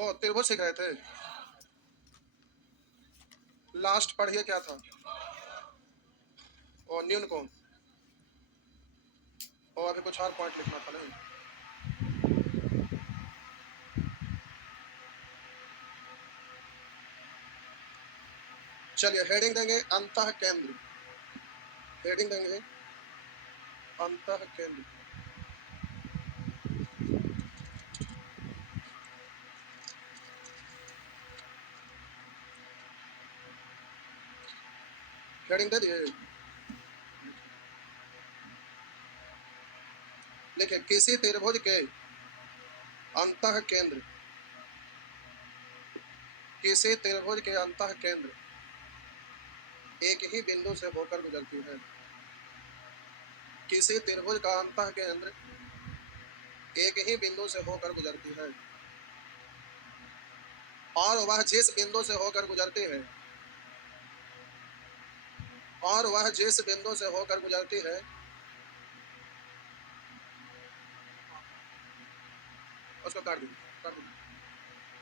ओ त्रिभुज सीख रहे थे। लास्ट पढ़िए क्या था। और न्यून कोण। और अभी कुछ और पॉइंट लिखना था नहीं। चलिए हेडिंग देंगे अंतः केंद्र। हेडिंग देंगे अंतः केंद्र। हेडिंग दे दिए। देखिए किसी त्रिभुज के अंतः केंद्र, किसी त्रिभुज के अंतः केंद्र एक ही बिंदु से होकर गुजरती है। किसी त्रिभुज का अंतः केंद्र एक ही बिंदु से होकर गुजरती है और वह जिस बिंदु से होकर गुजरती है, और वह जिस बिंदु से होकर गुजरती है उसको काट दीजिए, काट दीजिए,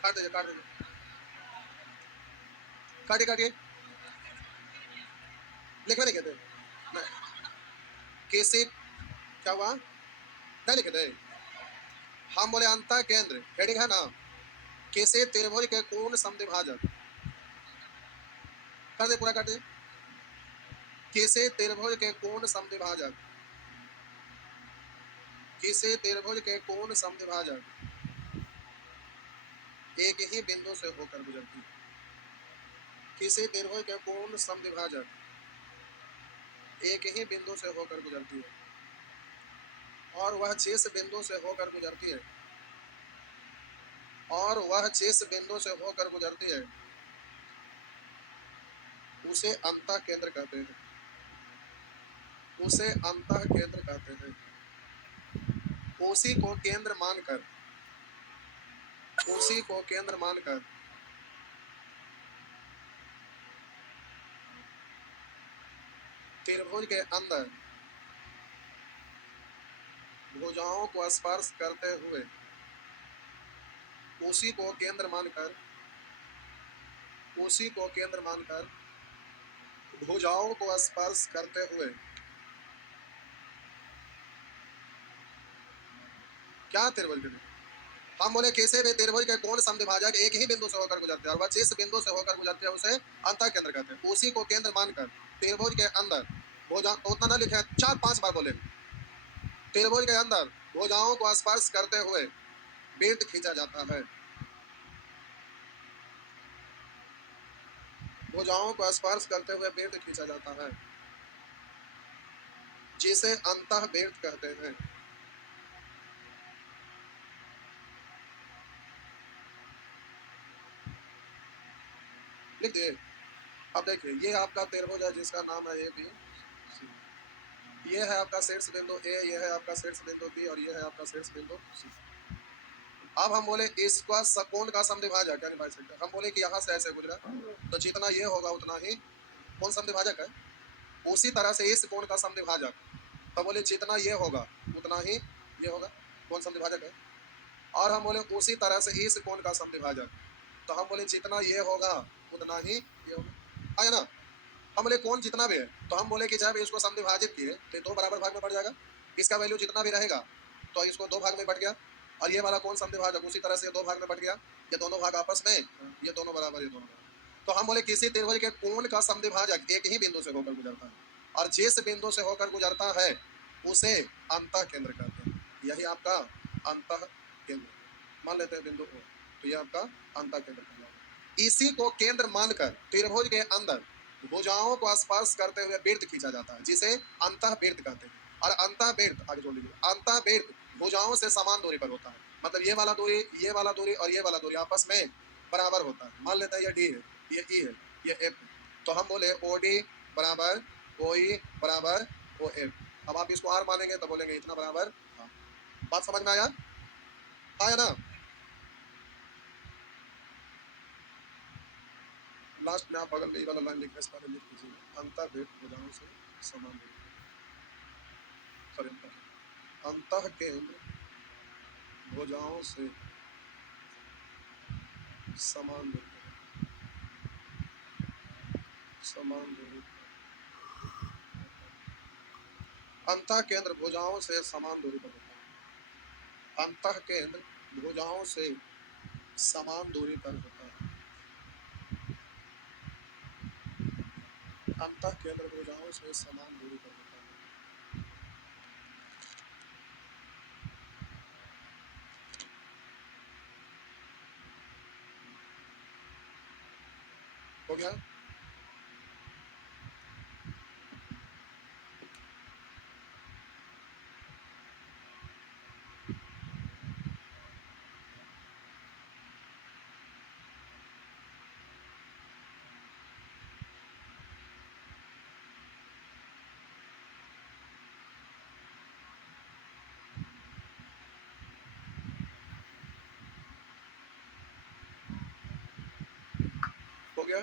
काट दीजिए, काट दीजिए, काटिए काटिए। लिखने नहीं कहते किसी, क्या हुआ नहीं लिखे थे। हम बोले अंतः केंद्र, हेडिंग है ना, किसी त्रिभुज के कोण समद्विभाजक, कर दे पूरा कर दे। किसी त्रिभुज के कोण समद्विभाजक, किसी त्रिभुज के कोण समद्विभाजक एक ही बिंदु से होकर गुजरती है। किसी त्रिभुज के कोण समद्विभाजक एक ही बिंदु से होकर गुजरती है और वह जिस बिंदु से होकर गुजरती है, और वह जिस बिंदु से होकर गुजरती है उसे अंतः केंद्र कहते हैं। उसे अंतः केंद्र कहते हैं। उसी को केंद्र मानकर, उसी को केंद्र मानकर त्रिभुज के अंदर भुजाओं को स्पर्श करते हुए, उसी को केंद्र मानकर, उसी को केंद्र मानकर भुजाओं को स्पर्श करते हुए, क्या त्रिभुज के, हम बोले किसी भी त्रिभुज के कोण समद्विभाजक एक ही बिंदु से होकर गुजरते हैं और वह जिस बिंदु से होकर गुजरते हैं उसे अंतः केंद्र कहते हैं। उसी को केंद्र मानकर त्रिभुज के अंदर भुजा, उतना ना लिखे, 4-5 बार बोले, त्रिभुज के अंदर भुजाओं को स्पर्श करते हुए वृत्त खींचा जाता है। भुजाओं को स्पर्श करते हुए वृत्त खींचा जाता है जिसे अंतः वृत्त कहते हैं। लिख दिए। अब देखिए ये आपका त्रिभुज है जिसका नाम है ए बी सी। ये है आपका शीर्ष बिंदु ए, ये है आपका शीर्ष बिंदु बी और ये है आपका शीर्ष बिंदु सी। अब हम बोले इसका कोण का समद्विभाजक यानी बाइसेक्टर, हम बोले कि यहाँ से ऐसे गुजरा तो जितना ये होगा उतना ही कौन समद्विभाजक है, उसी तरह से इस कोण का समद्विभाजक, तो बोले जितना ये होगा उतना ही ये होगा, कौन समद्विभाजक है। और हम बोले उसी तरह से इस कोण का समद्विभाजक, तो हम बोले जितना ये होगा उतना ही ये होगा, है ना। हम बोले कोण जितना भी है तो हम बोले कि जब इसको समद्विभाजित किए तो 2 बराबर भाग में बढ़ जाएगा, इसका वैल्यू जितना भी रहेगा तो इसको 2 भाग में बढ़ गया और ये वाला कोण समद्विभाजक उसी तरह से 2 भाग में बढ़ गया, ये दोनों भाग आपस में, ये दोनों बराबर, ये दोनों बराबर। तो हम बोले किसी त्रिभुज के कोण का समद्विभाजक एक ही बिंदु से होकर गुजरता है और जिस बिंदु से होकर गुजरता है उसे अंतः केंद्र कहते हैं। यही आपका अंतः केंद्र, मान लेते हैं बिंदु को, तो ये आपका अंतः केंद्र कहलाता है। इसी को केंद्र मानकर त्रिभुज के अंदर भुजाओं को स्पर्श करते हुए वृत्त खींचा जाता है जिसे अंतः वृत्त कहते हैं। और अंतः वृत्त, आगे जोड़ लीजिए, अंतः वृत्त भुजाओं से समान दूरी पर होता है, मतलब ये वाला दूरी, ये वाला दूरी और ये वाला दूरी आपस में बराबर होता है। मान लेते हैं ये डी है, ये ई है, ये एफ है, तो हम बोले ओ डी बराबर ओ ई बराबर ओ एफ। अब आप इसको आर मानेंगे तो बोलेंगे इतना बराबर, हाँ। बात समझ में आया, आया ना। लास्ट में आप बगल में ये वाला लाइन लिखने से पहले लिख दीजिए अंतः वृत्त भुजाओं से समान दूरी, सॉरी अंतः केंद्र भुजाओं से समान दूरी पर, समान दूरी पर। अंतः केंद्र भुजाओं से समान दूरी पर होता है। अंतः केंद्र भुजाओं से समान दूरी पर होता है। अंतः केंद्र भुजाओं से समान दूरी पर होता है। हो गया? हो गया?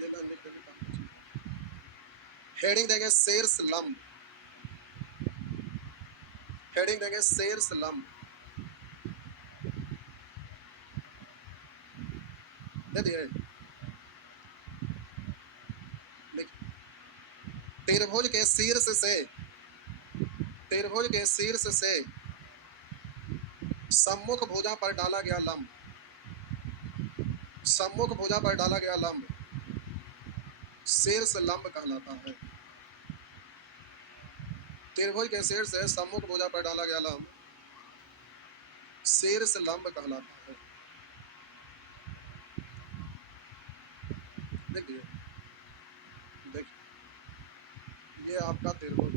ये मैं लिख देता हूं। हेडिंग देंगे शीर्ष लंब, हेडिंग देंगे शीर्ष लंब। दे दिए। लिख, त्रिभुज के शीर्ष से, त्रिभुज के शीर्ष से सम्मुख भुजा पर डाला गया लंब, सम्मुख भुजा पर डाला गया लंब शीर्ष लंब कहलाता है। त्रिभुज के शीर्ष से सम्मुख भुजा पर डाला गया लंब शीर्ष लंब कहलाता है। देखिए, देखिए, ये आपका त्रिभुज,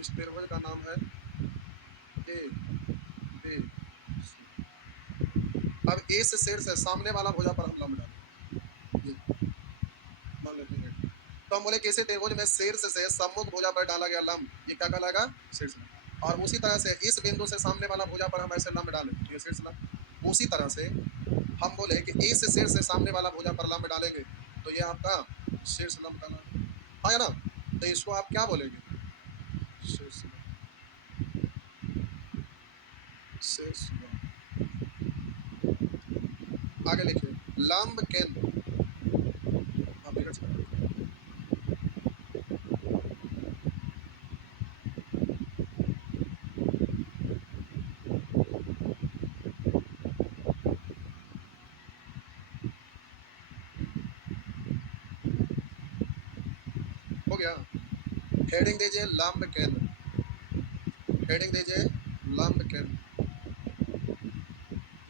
इस त्रिभुज का नाम है ए बी सी। अब इस शीर्ष से सामने वाला भुजा पर हम लंब डालें, ये मान लेते हैं। तो हम बोले कि इसी त्रिभुज में शीर्ष से सम्मुख भुजा पर डाला गया लंब, ये क्या कहलाएगा? शीर्ष लंब। और उसी तरह से इस बिंदु से सामने वाला भुजा पर हम ऐसे लंब डालें, ये शीर्ष लंब। उसी तरह से हम बोले कि इस शीर्ष से सामने वाला भुजा पर लंब डालेंगे तो ये आपका शीर्ष लंब कहलाएगा। आया ना? तो इसको आप क्या बोलेंगे? शीर्ष लंब, शीर्ष लंब। आगे लिखिए, लंब केंद्र। हाँ, बिगड़ जाएगा। हो गया? हेडिंग दीजिए लंब केंद्र, हेडिंग दीजिए लंब केंद्र।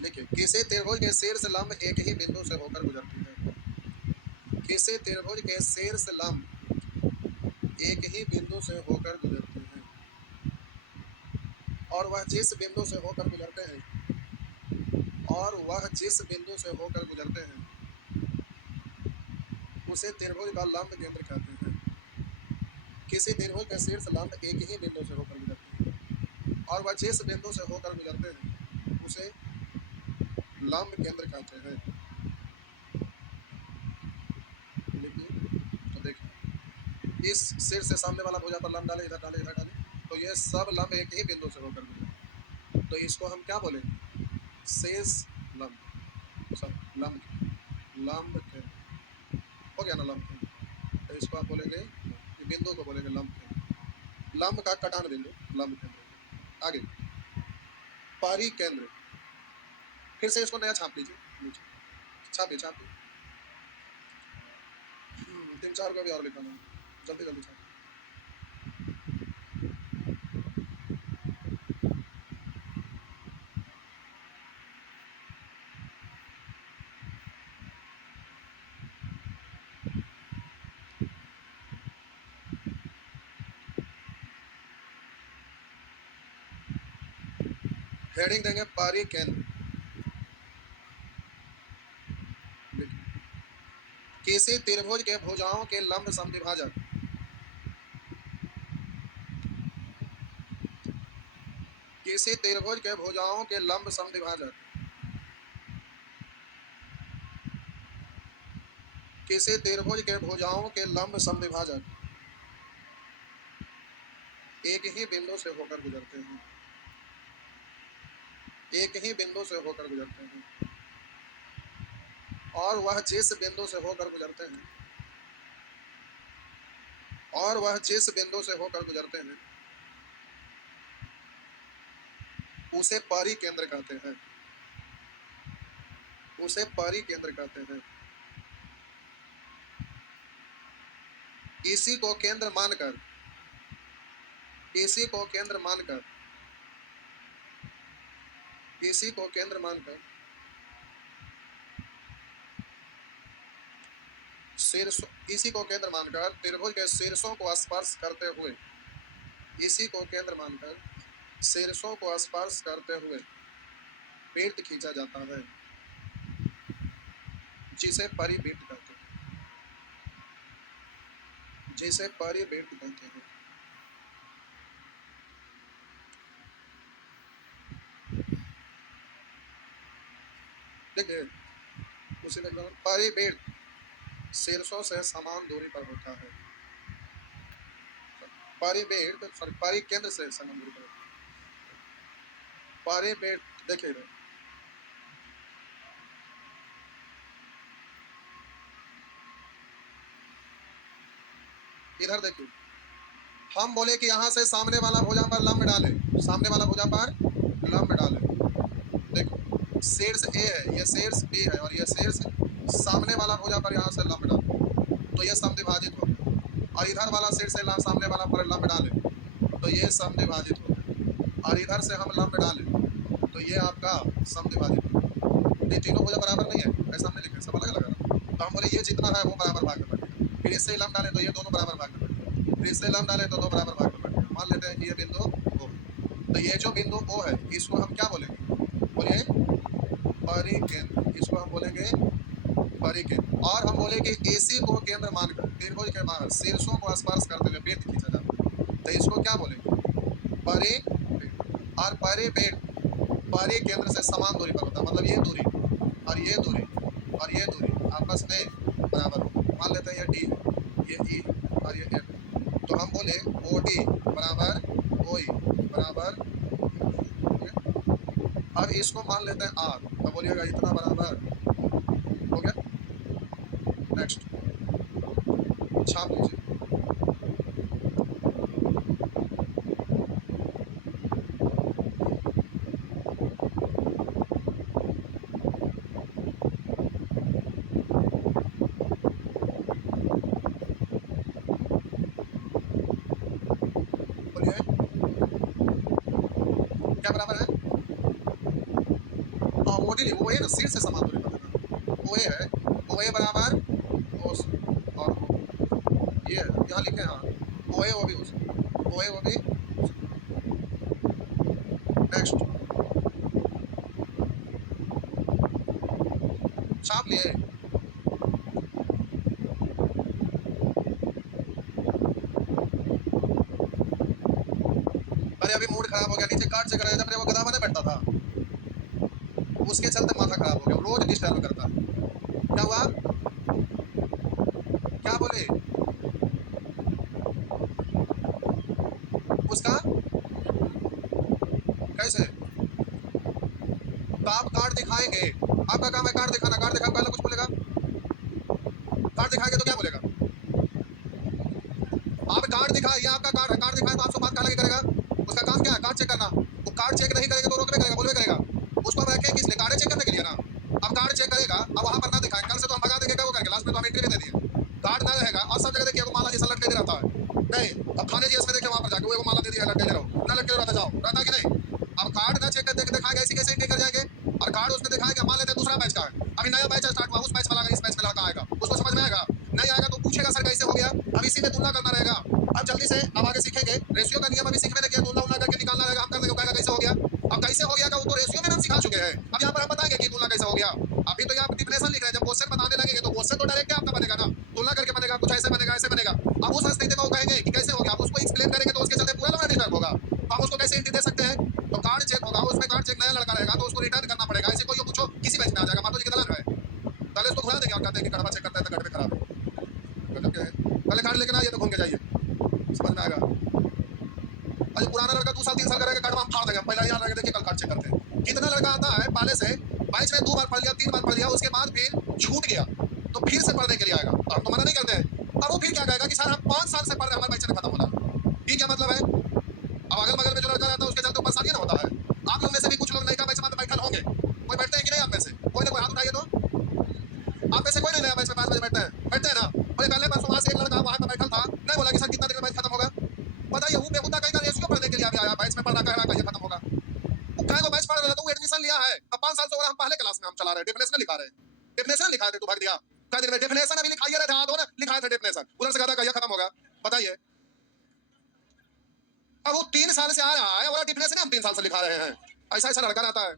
देखिए, किसी त्रिभुज के शीर्ष लंब एक ही बिंदु से होकर गुजरती है। किसी त्रिभुज के शीर्ष लंब एक ही बिंदु से होकर गुजरती है, और वह जिस बिंदु से होकर गुजरते हैं, और वह जिस बिंदु से होकर गुजरते हैं उसे त्रिभुज का लंब केंद्र कहते हैं। किसी त्रिभुज के शीर्ष लंब एक ही बिंदु से होकर गुजरते हैं, और वह जिस बिंदु से होकर गुजरते हैं उसे लंब केंद्र कहते हैं। लिखिए, तो देखिए, इस शीर्ष से सामने वाला भुजा पर लंब डाले, इधर डाले, इधर डाले, तो ये सब लंब एक ही बिंदु से होकर गुजरे, तो इसको हम क्या बोलेंगे? शीर्ष लंब, सब लंब, लंब केंद्र। हो गया ना लंब केंद्र? तो इसको आप बोलेंगे, बिंदु को बोलेंगे लंब केंद्र, लंब का कटान बिंदु लंब केंद्र। आगे, पारी केंद्र। फिर से इसको नया छाप लीजिए, नीचे छापिए, छापिए। 3-4 का भी और लिखा है, जल्दी जल्दी छापिए। हेडिंग देंगे पारी केंद्र। किसी त्रिभुज के भुजाओं के लंब समद्विभाजक, किसी त्रिभुज के भुजाओं के लंब समद्विभाजक, किसी त्रिभुज के भुजाओं के लंब समद्विभाजक एक ही बिंदु से होकर गुजरते हैं। एक ही बिंदु से होकर गुजरते हैं, और वह जिस बिंदु से होकर गुजरते हैं, और वह जिस बिंदु से होकर गुजरते हैं उसे परिकेंद्र कहते हैं, उसे परिकेंद्र कहते हैं। इसी को केंद्र मानकर, इसी को केंद्र मानकर, इसी को केंद्र मानकर शीर्ष, इसी को केंद्र मानकर त्रिभुज के शीर्षों को स्पर्श करते हुए, इसी को केंद्र मानकर शीर्षों को स्पर्श करते हुए वृत्त खींचा जाता है, जिसे परिवृत्त कहते हैं, जिसे परिवृत्त कहते हैं। देखिए उसी परिवृत्त शीर्षों से समान दूरी पर होता है, परिवृत्त सॉरी परिकेंद्र से समान दूरी पर, परिवृत्त। देखिए इधर देखिए, हम बोले कि यहाँ से सामने वाला भुजा पर लंब डाले, सामने वाला भुजा पर लंब डाले। देखो शीर्ष ए है, ये शीर्ष बी है, और ये शीर्ष सामने वाला भुजा पर यहाँ से लंब डाले तो ये समद्विभाजित हो गया, और इधर वाला शीर्ष से सामने वाला पर लंब डाले तो ये समद्विभाजित हो गया, और इधर से हम लंब डाले तो ये आपका समद्विभाजित हो गया। ये तीनों भुजा बराबर नहीं है, ऐसा हमने लिखा, सब अलग अलग है। तो हम बोले ये जितना है वो बराबर भाग में बढ़ेगा, फिर इससे लंब डाले तो ये दोनों बराबर भाग में बढ़ेगा, फिर इससे लंब डाले तो दो बराबर भाग में बढ़ेगा। मान लेते हैं कि ये बिंदु O, तो ये जो बिंदु O है इसको हम क्या बोलेंगे, बोलिए परिकेंद्र, इसको हम बोलेंगे परिकेंद्र। और हम बोले कि AC को केंद्र मानकर त्रिभुज के बाहर शीर्षों को स्पर्श करते हुए वृत्त खींचा जाता है, तो इसको क्या बोलेंगे, परिवृत्त। और परिवृत्त परिकेंद्र से समान दूरी पर होता है, मतलब ये दूरी और ये दूरी और ये दूरी आपस में बराबर हो। मान लेते हैं ये D है, ये E और ये F, तो हम बोले OD बराबर OE बराबर, अब इसको मान लेते हैं R, तो बोलिएगा इतना बराबर हो गया। नेक्स्ट छाप लीजिए, बोलिए क्या बराबर है, OD OA ना, शीर्ष से समान दूरी पर देना, OA है, OA बराबर O और ये यहाँ लिखे, हाँ OA OB OA OB। Next छाप लिए, अरे अभी मूड खराब हो गया, नीचे कार्ड से कराया, जब वो गधा बने बैठता था उसके चलते माथा खराब हो गया, रोज डिस्टर्ब करता है। क्या हुआ, क्या बोले उसका कैसे, तो आप कार्ड दिखाएंगे, आपका काम है कार्ड दिखाना, कार्ड दिखा पहले कुछ बोलेगा, कार्ड दिखाएंगे तो क्या बोलेगा, आप कार्ड दिखा, ये आपका कार्ड है, कार्ड दिखाए तो आपसे बात क्या लगे करेगा, उसका काम क्या है, कार्ड चेक करना, वो कार्ड चेक नहीं करेगा तो रोकबे करेगा, बोलबे करेगा, उसको हम रखे किस लिए, कार्ड चेक करने के लिए ना। अब कार्ड चेक करेगा, अब वहां पर ना दिखाए, कल से तो हम भगा देंगे, क्या वो करके लास्ट में तो हम एंट्री दे दिए, कार्ड ना रहेगा, और सब जगह देखिए वो माला जैसा लटके दे रहता है, नहीं अब थाने जी इसमें देखिए वहां पर जाके वो माला दे दिया लटके दे रहो, ना लटके रहता, जाओ रहता कि नहीं। अब कार्ड ना चेक करके दिखाएगा, ऐसी कैसे एंट्री कर जाएंगे, और कार्ड उसमें दिखाएगा, मान लेते हैं दूसरा मैच का है, अभी नया मैच स्टार्ट हुआ, उस मैच वाला इस मैच में लड़का आएगा, उसको समझ में आएगा, नहीं आएगा तो पूछेगा सर कैसे हो गया, अब इसी में तुलना करना रहेगा। अब जल्दी से अब आगे सीखेंगे, रेशियो का नियम अभी सीखने लगे, तुलना उलना करके निकालना रहेगा, हम कर लेंगे, कहेगा कैसे हो गया, अब कैसे हो गया का वो तो रेशियो में हम सिखा चुके हैं, अब यहाँ पर हम बताएंगे कि तुलना कैसे हो गया। अभी तो यहाँ डिफिनेशन लिख रहे हैं, जब क्वेश्चन बताने लगेंगे तो क्वेश्चन तो डायरेक्ट आपका बनेगा ना, तुलना करके बनेगा, कुछ ऐसे बनेगा ऐसे बनेगा, अब उस स्थिति को कहेंगे कि कैसे हो गया, आप उसको एक्सप्लेन करेंगे तो उसके चलते पूरा लगा डिस्टर्ब होगा, तो हम उसको कैसे एंट्री दे सकते हैं, तो कार्ड चेक होगा, उसमें कार्ड चेक नया लड़का रहेगा तो उसको रिटर्न करना पड़ेगा, ऐसे कोई पूछो किसी बैच में आ जाएगा, मातो जी के दलान है, पहले उसको घुरा देंगे और कहते हैं कि कड़वा चेक करता है तो कड़वे खराब है, गजब क्या है, पहले कार्ड लेकर आइए तो घूम के जाइए, समझ में आएगा। अरे पुराना लड़का 2 साल 3 साल का रहेगा, कार्ड हम फाड़ देंगे, पहले याद रखें, देखिए कल कार्ड चेक करते हैं, कितना लड़का 3 बार पढ़ दिया, उसके बाद फिर छूट गया, तो फिर से पढ़ने के लिए आएगा, तो हम तो मना नहीं करते हैं। अब वो फिर क्या कहेगा कि सर हम 5 साल से पढ़ रहे हैं, हमारा बैच नहीं खत्म हो रहा। ये क्या मतलब है? अब अगल-बगल में जो लड़का रहता है उसके चलते ऊपर शादी ना होता है। आप लोग में से भी कुछ लोग नयका बैच में बैठल होंगे। कोई बैठते हैं कि नहीं आप में से? कोई ना कोई हाथ उठाइए तो। आप में से कोई नहीं नया बैच में 5 बजे बैठते हैं? बैठते हैं ना? और कल परसों वहाँ से एक लड़का वहाँ पे बैठल था, नहीं बोला कि सर कितना देर में बैच खत्म होगा? बताइए वो बेहुदा कहीं का रेशियो पढ़ने के लिए अभी आया, बैच में पढ़ना कह रहा है कहिए खत्म होगा। वो काहे को बैच पढ़ रहा था, तो वो एडमिशन लिया है। अब 5 साल से हो रहा, हम पहले क्लास में हम चला रहे हैं, डेफिनेशन लिखा रहे हैं। डेफिनेशन लिखा थे, तू भाग दिया। कह दिन में डेफिनेशन अभी लिखाइए रहे थे, हाथ हो ना लिखाए थे डेफिनेशन। उधर से कहता कहिए खत्म होगा। बताइए। अब वो 3 साल से आ रहा है और डेफिनेशन हम 3 साल से लिखा रहे हैं। ऐसा ऐसा लड़का रहता है।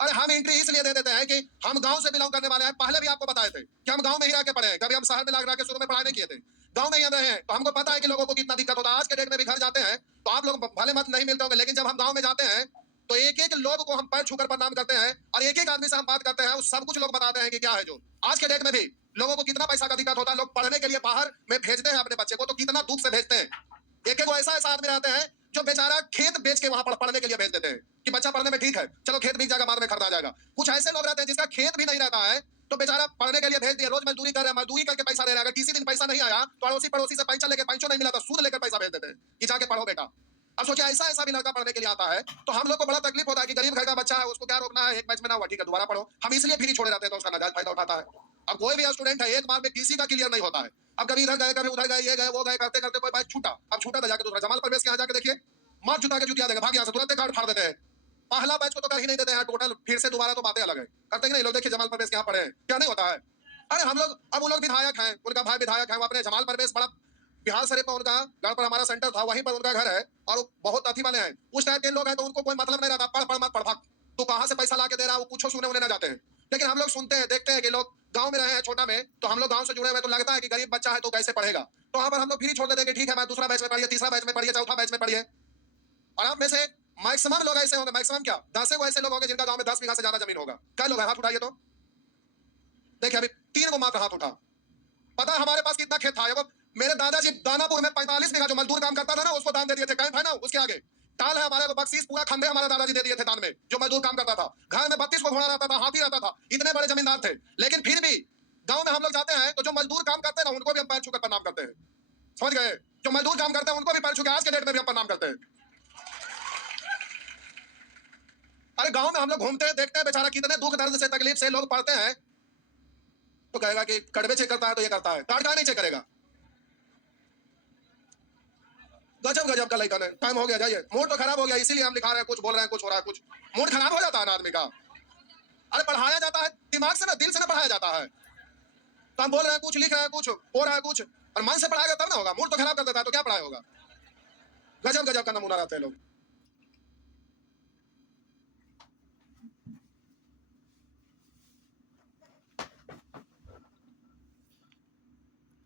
अरे हम एंट्री इसलिए दे देते हैं कि हम गांव से बिलोंग करने वाले हैं। पहले भी आपको बताए थे कि हम गांव में ही रह के पढ़े हैं, कभी हम शहर में लग रहा के शुरू में पढ़ाई नहीं किए थे, गांव में ही रहे हैं, तो हमको पता है कि लोगों को कितना दिक्कत होता है। आज के डेट में भी घर जाते हैं तो आप लोग भले मत नहीं मिलते होंगे, लेकिन जब हम गांव में जाते हैं तो एक एक लोग को हम पैर छूकर प्रणाम करते हैं और एक एक आदमी से हम बात करते हैं, सब कुछ लोग बताते हैं कि क्या है। जो आज के डेट में भी लोगों को कितना पैसा का दिक्कत होता है, लोग पढ़ने के लिए बाहर में भेजते हैं अपने बच्चे को, तो कितना दुख से भेजते हैं। एक एक ऐसा ऐसा आदमी रहते हैं जो बेचारा खेत बेच के वहां पर पढ़ने के लिए भेज देते हैं कि बच्चा पढ़ने में ठीक है, चलो खेत बिक जाएगा, बाद में खरीदा जाएगा। कुछ ऐसे लोग रहते हैं जिसका खेत भी नहीं रहता है, तो बेचारा पढ़ने के लिए भेज दिया, रोज मजदूरी कर रहा है, मजदूरी करके पैसा दे रहा है। अगर किसी दिन पैसा नहीं आया तो अड़ोसी पड़ोसी से पैसा लेकर, पैसा नहीं मिला तो सूद लेकर पैसा भेज देते हैं कि जाके पढ़ो बेटा। अब सोचिए ऐसा ऐसा भी लड़का पढ़ने के लिए आता है, तो हम लोग को बड़ा तकलीफ होता है कि गरीब घर का बच्चा है, उसको क्या रोकना है, एक मैच में ना हुआ ठीक है दोबारा पढ़ो। हम इसलिए फ्री छोड़े रहते हैं, तो उसका नाजायज फायदा उठाता है। अब कोई भी स्टूडेंट है, एक बार में किसी का क्लियर नहीं होता है। अब कभी इधर गए, कभी उधर गए, ये गए वो गए, करते करते कोई बैच छूटा। अब छूटा तो जाके दूसरा जमाल परवेश के यहाँ जाके देखिए, मार जुटा के जुटिया देगा, भाग यहाँ से, तुरंत कार्ड फाड़ देते हैं। पहला बैच को तो कर ही नहीं देते हैं टोटल, फिर से दोबारा तो बातें अलग है। करते ही नहीं लोग, देखिए जमाल परवेश के यहाँ पढ़े हैं, क्या नहीं होता है। अरे हम लोग, अब वो लोग विधायक हैं, उनका भाई विधायक है, वो अपने जमाल परवेश बड़ा बिहार शरीफ में उनका गढ़ पर हमारा सेंटर था, वहीं पर उनका घर है, और वो बहुत अथी वाले हैं, उस टाइप के लोग हैं, तो उनको कोई मतलब नहीं रहता, पढ़ पढ़ मत पढ़ भाग, तो कहाँ से पैसा ला के दे रहा है, वो कुछ सुने उन्हें ना जाते हैं। लेकिन हम लोग सुनते हैं, देखते हैं कि लोग गांव में रहे हैं छोटा में, तो हम लोग गांव से जुड़े हुए, तो लगता है कि गरीब बच्चा है तो कैसे पढ़ेगा, तो वहां पर हम लोग फ्री छोड़ देते हैं कि ठीक है मैं दूसरा बैच में पढ़िए, तीसरा बैच में पढ़िए, चौथा बैच में पढ़िए। और आप में से मैक्सिमम लोग ऐसे होंगे, मैक्सिमम क्या 10 ऐसे लोग होंगे जिनका गांव में 10 बीघा से ज्यादा जमीन होगा। क्या लोग हैं, हाथ उठाइए तो। देखिए अभी 3 को मात्र हाथ उठा। पता है हमारे पास कितना खेत था? वो मेरे दादाजी दानापुर में 45 बीघा जो मजदूर काम करता था ना, उसको दान दे दिए थे। कैंप है ना उसके आगे टाल है हमारे, बख्शीश पूरा खंडे हमारे दादाजी दे दिए थे दान में, जो मजदूर काम करता था। घर में 32 को घोड़ा रहता था, हाथी रहता था, इतने बड़े जमींदार थे। लेकिन फिर भी गांव में हम लोग जाते हैं तो जो मजदूर काम करते हैं ना, उनको भी हम पैर छूकर प्रणाम करते हैं। समझ गए? जो मजदूर काम करते हैं उनको भी पैर छू के आज के डेट में भी हम प्रणाम करते हैं। अरे गांव में हम लोग घूमते हैं, देखते हैं बेचारा कितने दुख दर्द से, तकलीफ से लोग पढ़ते हैं, तो कहेगा कि कड़वे चेक करता है तो ये करता है, कार्ड का नहीं चेक करेगा। गजब गजब का लड़का है। टाइम हो गया, जाइए। मूड तो खराब हो गया, इसीलिए हम लिखा रहे हैं, कुछ बोल रहे हैं, कुछ हो रहा है, कुछ मूड खराब हो जाता है ना आदमी का। अरे पढ़ाया जाता है दिमाग से ना, दिल से ना पढ़ाया जाता है। तो हम बोल रहे हैं कुछ, लिख रहे हैं कुछ, हो रहा है कुछ, और मन से पढ़ाएगा तब ना होगा। मूड तो खराब कर देता है तो क्या पढ़ाया होगा। गजब गजब का नमूना रहते हैं लोग।